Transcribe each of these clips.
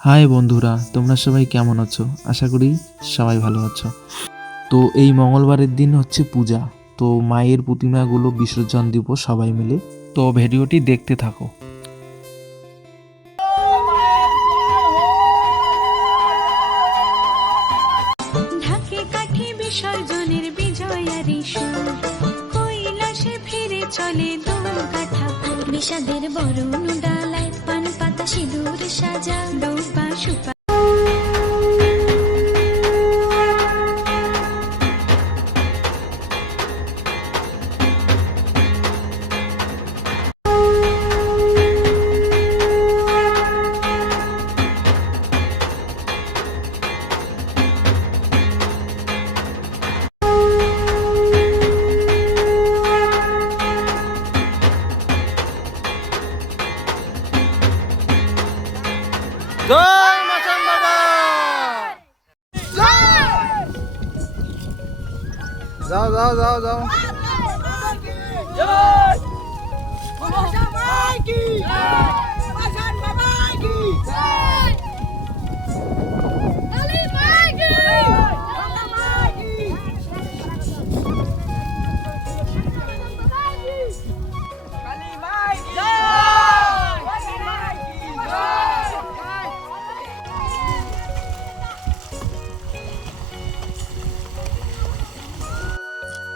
High বন্ধুরা, তোমরা সবাই কেমন আছো? আশা করি সবাই ভালো আছো। তো এই মঙ্গলবারের দিন হচ্ছে পূজা। তো মায়ের প্রতিমাগুলো বিসর্জন দিব সবাই মিলে। তো ভিডিওটি দেখতে থাকো। ঢাকে কাঠে বিসর্জনের বিজয়ারি সুর, কৈলাসে ফিরে চলে দু কাঠা ফুল। বিষাদের বরণ ডালায় পান পাতা সিঁদুর সাজা, দৌপা সুপা। জয় মাসান বাবা, যাও যাও যাও যাও।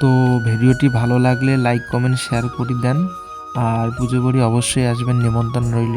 তো ভিডিওটি ভালো লাগলে লাইক কমেন্ট শেয়ার করে দেন। আর পুজো করি অবশ্যই আসবেন, নিমন্ত্রণ রইল।